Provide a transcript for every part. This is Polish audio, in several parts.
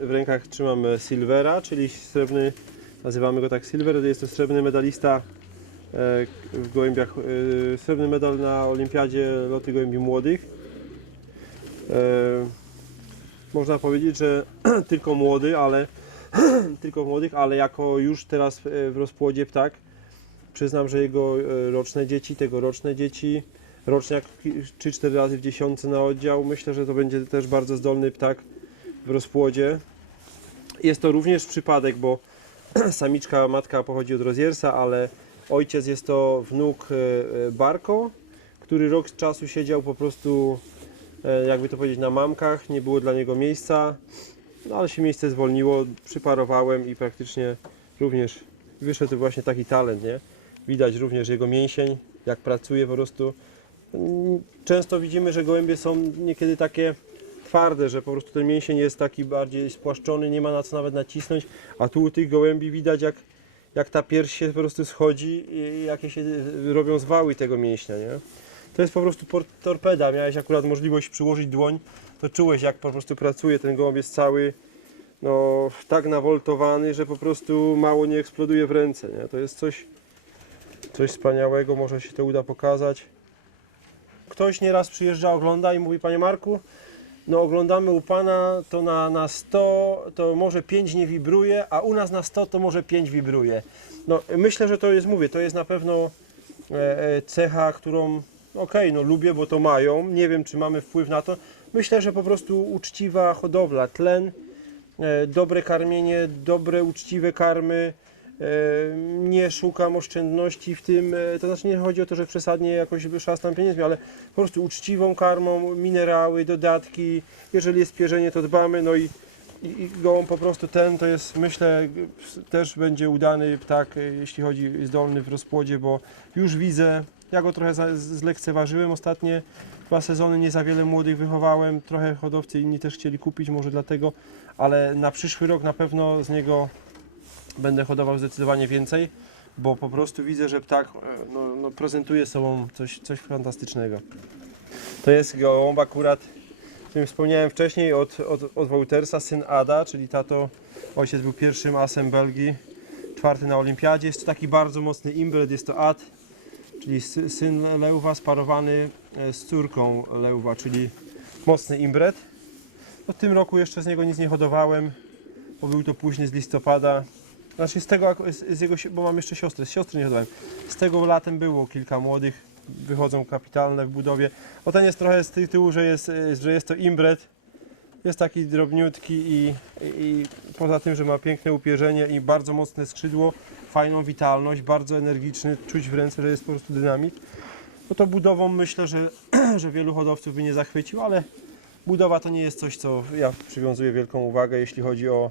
w rękach trzymam Silvera, czyli srebrny, nazywamy go tak Silver, jest to srebrny medalista e, w gołębiach, e, srebrny medal na olimpiadzie loty gołębi młodych. E, Można powiedzieć, że tylko młody, ale tylko młodych, ale jako już teraz w rozpłodzie ptak, przyznam, że jego roczne dzieci, tegoroczne dzieci, roczniak 3-4 razy w dziesiątce na oddział, myślę, że to będzie też bardzo zdolny ptak w rozpłodzie. Jest to również przypadek, bo samiczka matka pochodzi od rozjersa, ale ojciec jest to wnuk e, e, Barko, który rok czasu siedział po prostu, e, jakby to powiedzieć, na mamkach, nie było dla niego miejsca, no ale się miejsce zwolniło, przyparowałem i praktycznie również wyszedł właśnie taki talent, nie? Widać również jego mięsień, jak pracuje po prostu. Często widzimy, że gołębie są niekiedy takie twarde, że po prostu ten mięsień jest taki bardziej spłaszczony, nie ma na co nawet nacisnąć, a tu u tych gołębi widać jak, jak ta pierś się po prostu schodzi i jakie się robią zwały tego mięśnia, nie? To jest po prostu torpeda, miałeś akurat możliwość przyłożyć dłoń, to czułeś jak po prostu pracuje, ten gołąb jest cały no, tak nawoltowany, że po prostu mało nie eksploduje w ręce, nie? To jest coś, coś wspaniałego, może się to uda pokazać. Ktoś nieraz przyjeżdża, ogląda i mówi, panie Marku, no oglądamy u pana, to na, na 100 to może 5 nie wibruje, a u nas na 100 to może 5 wibruje. No myślę, że to jest, mówię, to jest na pewno e, e, cecha, którą okej, no lubię, bo to mają, nie wiem czy mamy wpływ na to. Myślę, że po prostu uczciwa hodowla, tlen, e, dobre karmienie, dobre, uczciwe karmy, nie szukam oszczędności w tym, e, to znaczy nie chodzi o to, że przesadnie jakoś szastam pieniędzmi, ale po prostu uczciwą karmą, minerały, dodatki, jeżeli jest pierzenie to dbamy, no i, i, i po prostu ten to jest myślę też będzie udany ptak, e, jeśli chodzi zdolny w rozpłodzie, bo już widzę, ja go trochę zlekceważyłem ostatnie dwa sezony, nie za wiele młodych wychowałem, trochę hodowcy inni też chcieli kupić, może dlatego, ale na przyszły rok na pewno z niego będę hodował zdecydowanie więcej, bo po prostu widzę, że ptak e, no, no, prezentuje sobą coś, coś fantastycznego. To jest gołąb akurat, którym wspomniałem wcześniej, od, od, od Woltersa, syn Ada, czyli tato, ojciec był pierwszym asem Belgii, czwarty na olimpiadzie. Jest to taki bardzo mocny imbred, jest to Ad, czyli sy- syn Leuwa sparowany e, z córką Leuwa, czyli mocny imbred. No, w tym roku jeszcze z niego nic nie hodowałem, bo był to późny z listopada. Znaczy z tego, z, jego, bo mam jeszcze siostrę, z siostry nie hodowałem. Z tego latem było kilka młodych, wychodzą kapitalne w budowie. O ten jest trochę z tytułu, że jest, e, że jest to imbred. Jest taki drobniutki i, i, i poza tym, że ma piękne upierzenie i bardzo mocne skrzydło, fajną witalność, bardzo energiczny, czuć w ręce, że jest po prostu dynamit. No to budową myślę, że, że wielu hodowców by nie zachwycił, ale budowa to nie jest coś, co ja przywiązuję wielką uwagę, jeśli chodzi o,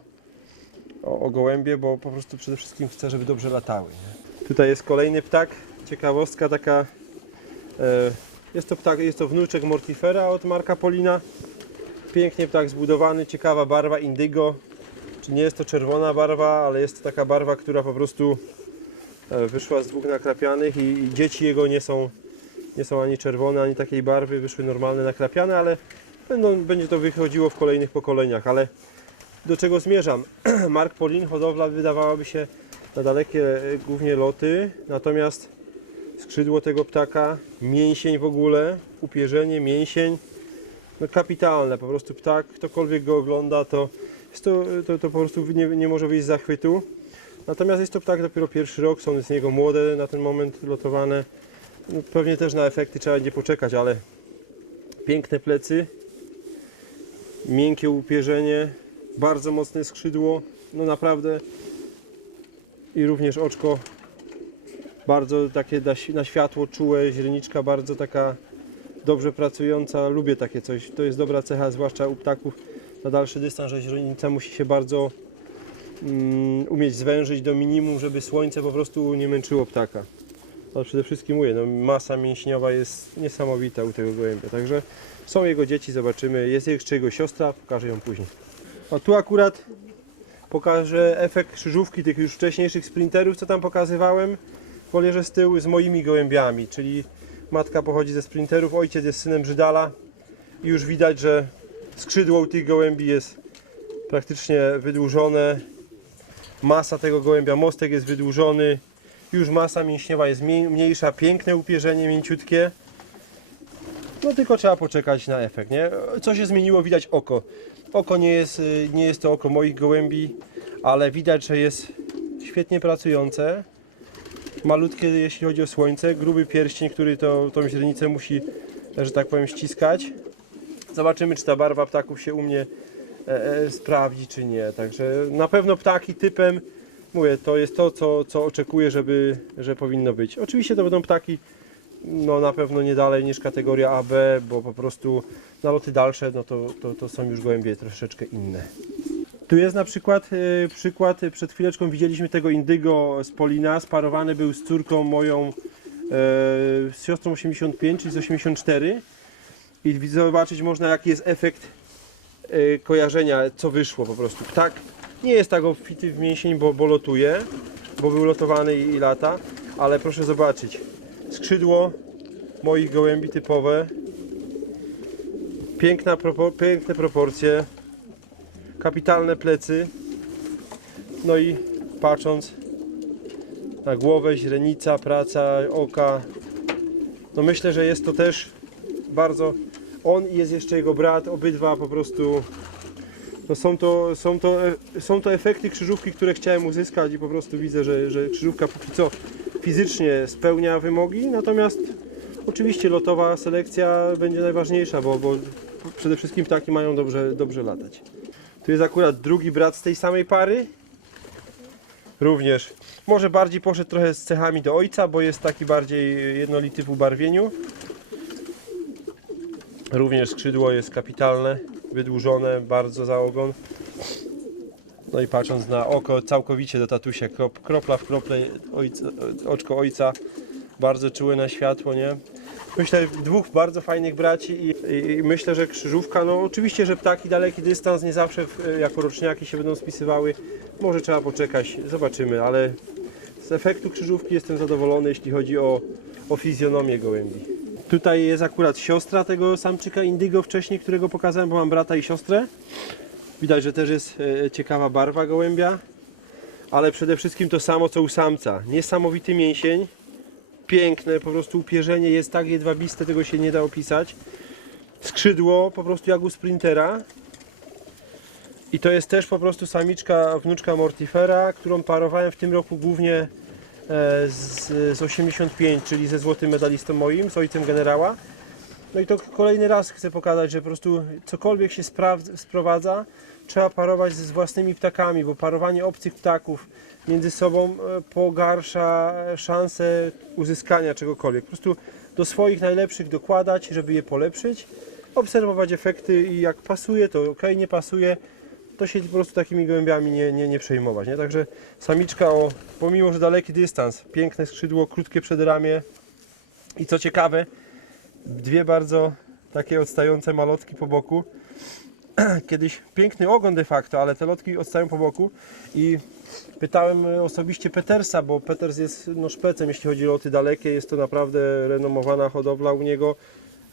o, o gołębie, bo po prostu przede wszystkim chcę, żeby dobrze latały. Nie? Tutaj jest kolejny ptak, ciekawostka taka. E, jest to ptak, jest to wnuczek Mortifera od Marka Polina. Pięknie ptak zbudowany, ciekawa barwa indygo. Czy nie jest to czerwona barwa, ale jest to taka barwa, która po prostu e, wyszła z dwóch nakrapianych i, i dzieci jego nie są, nie są ani czerwone, ani takiej barwy, wyszły normalne nakrapiane, ale będą, będzie to wychodziło w kolejnych pokoleniach. Ale do czego zmierzam? Mark Polin, hodowla wydawałaby się na dalekie e, głównie loty, natomiast skrzydło tego ptaka, mięsień w ogóle, upierzenie, mięsień, no kapitalne, po prostu ptak, ktokolwiek go ogląda, to, to, to, to po prostu nie, nie może wyjść z zachwytu. Natomiast jest to ptak dopiero pierwszy rok, są z niego młode na ten moment lotowane. No, pewnie też na efekty trzeba będzie poczekać, ale piękne plecy, miękkie upierzenie, bardzo mocne skrzydło, no naprawdę i również oczko bardzo takie na światło czułe, źreniczka bardzo taka dobrze pracująca, lubię takie coś. To jest dobra cecha, zwłaszcza u ptaków na dalszy dystans, że źrenica musi się bardzo mm, umieć zwężyć do minimum, żeby słońce po prostu nie męczyło ptaka. Ale przede wszystkim mówię, no, masa mięśniowa jest niesamowita u tego gołębia. Także są jego dzieci, zobaczymy. Jest jeszcze jego siostra, pokażę ją później. O tu akurat pokażę efekt krzyżówki tych już wcześniejszych sprinterów, co tam pokazywałem. Wolierze z tyłu z moimi gołębiami, czyli matka pochodzi ze sprinterów, ojciec jest synem Brzydala i już widać, że skrzydło tych gołębi jest praktycznie wydłużone. Masa tego gołębia, mostek jest wydłużony. Już masa mięśniowa jest mniej- mniejsza, piękne upierzenie, mięciutkie. No tylko trzeba poczekać na efekt, nie? Co się zmieniło, widać oko. Oko nie jest, y, nie jest to oko moich gołębi, ale widać, że jest świetnie pracujące. Malutkie, jeśli chodzi o słońce, gruby pierścień, który to, tą źrenicę musi, że tak powiem, ściskać. Zobaczymy, czy ta barwa ptaków się u mnie e, e, sprawdzi, czy nie. Także na pewno ptaki typem, mówię, to jest to, co, co oczekuję, żeby, że powinno być. Oczywiście to będą ptaki no na pewno nie dalej niż kategoria AB, bo po prostu naloty dalsze, no to, to, to są już gołębie troszeczkę inne. Tu jest na przykład e, przykład, e, przed chwileczką widzieliśmy tego indygo z Polina, sparowany był z córką moją, e, z siostrą 85, czyli z 84 i zobaczyć można jaki jest efekt kojarzenia, co wyszło po prostu. Ptak nie jest tak obfity w mięsień, bo, bo lotuje, bo był lotowany i lata, ale proszę zobaczyć, skrzydło moich gołębi typowe, Piękna piękne proporcje, kapitalne plecy, no i patrząc na głowę, źrenica, praca oka, no myślę, że jest to też bardzo, on i jest jeszcze jego brat, obydwa po prostu, no są to, są to, są to efekty krzyżówki, które chciałem uzyskać i po prostu widzę, że, że krzyżówka póki co fizycznie spełnia wymogi, natomiast oczywiście lotowa selekcja będzie najważniejsza, bo, bo przede wszystkim ptaki mają dobrze, dobrze latać. Tu jest akurat drugi brat z tej samej pary. Również. Może bardziej poszedł trochę z cechami do ojca, bo jest taki bardziej jednolity w ubarwieniu. Również skrzydło jest kapitalne, wydłużone bardzo za ogon. No i patrząc na oko, całkowicie do tatusia, krop, kropla w krople oczko ojca, bardzo czułe na światło, nie? Myślę, dwóch bardzo fajnych braci i, i, myślę, że krzyżówka, no oczywiście, że ptaki daleki dystans nie zawsze w, jako roczniaki się będą spisywały. Może trzeba poczekać, zobaczymy, ale z efektu krzyżówki jestem zadowolony, jeśli chodzi o, o fizjonomię gołębi. Tutaj jest akurat siostra tego samczyka indygo wcześniej, którego pokazałem, bo mam brata i siostrę. Widać, że też jest e, ciekawa barwa gołębia, ale przede wszystkim to samo co u samca. Niesamowity mięsień, piękne, po prostu upierzenie jest tak jedwabiste, tego się nie da opisać. Skrzydło po prostu jak u sprintera. I to jest też po prostu samiczka, wnuczka Mortifera, którą parowałem w tym roku głównie e, z, z 85, czyli ze złotym medalistą moim, z ojcem generała. No i to kolejny raz chcę pokazać, że po prostu cokolwiek się sprowadza, trzeba parować z własnymi ptakami, bo parowanie obcych ptaków między sobą e, pogarsza szanse uzyskania czegokolwiek. Po prostu do swoich najlepszych dokładać, żeby je polepszyć, obserwować efekty i jak pasuje, to ok, nie pasuje, to się po prostu takimi gołębiami nie, nie, nie przejmować. Nie? Także samiczka o, pomimo, że daleki dystans, piękne skrzydło, krótkie przedramię i co ciekawe, dwie bardzo takie odstające malotki po boku. Kiedyś piękny ogon de facto, ale te lotki odstają po boku i pytałem osobiście Petersa, bo Peters jest no, szpecem, jeśli chodzi o loty dalekie, jest to naprawdę renomowana hodowla u niego.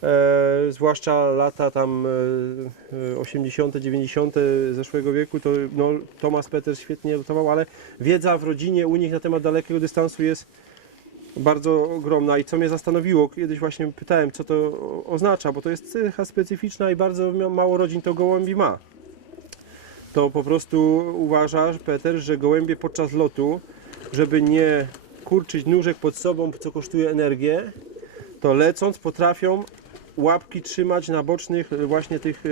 E, zwłaszcza lata tam e, e, 80., 90. zeszłego wieku, to no, Thomas Peters świetnie lotował, ale wiedza w rodzinie u nich na temat dalekiego dystansu jest bardzo ogromna i co mnie zastanowiło, kiedyś właśnie pytałem, co to oznacza, bo to jest cecha specyficzna i bardzo mało rodzin to gołębi ma. To po prostu uważa Peter, że gołębie podczas lotu, żeby nie kurczyć nóżek pod sobą, co kosztuje energię, to lecąc potrafią łapki trzymać na bocznych e, właśnie tych e,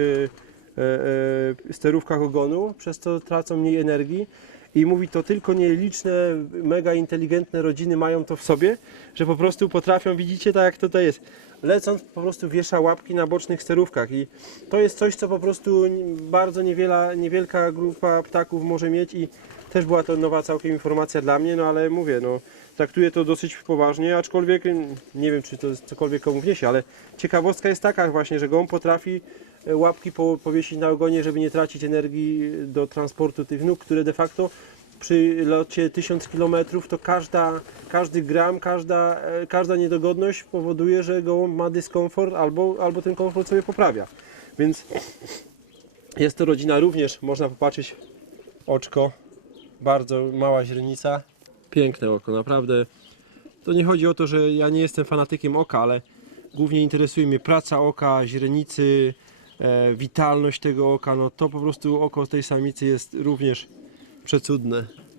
e, sterówkach ogonu, przez co tracą mniej energii. I mówi to tylko nieliczne, mega inteligentne rodziny mają to w sobie, że po prostu potrafią, widzicie tak jak tutaj jest, lecąc po prostu wiesza łapki na bocznych sterówkach. I to jest coś, co po prostu bardzo niewiela, niewielka grupa ptaków może mieć i też była to nowa całkiem informacja dla mnie, no ale mówię, no traktuję to dosyć poważnie, aczkolwiek mm, nie wiem, czy to cokolwiek komu wniesie, ale ciekawostka jest taka właśnie, że gołąb potrafi E, łapki powiesić na ogonie, żeby nie tracić energii do transportu tych wnuk, które de facto przy locie 1000 km to każda, każdy gram, każda, e, każda niedogodność powoduje, że gołąb ma dyskomfort albo, albo ten komfort sobie poprawia. Więc jest to rodzina również, można popatrzeć oczko, bardzo mała źrenica, piękne oko, naprawdę. To nie chodzi o to, że ja nie jestem fanatykiem oka, ale głównie interesuje mnie praca oka, źrenicy, E, witalność tego oka, no to po prostu oko tej samicy jest również przecudne.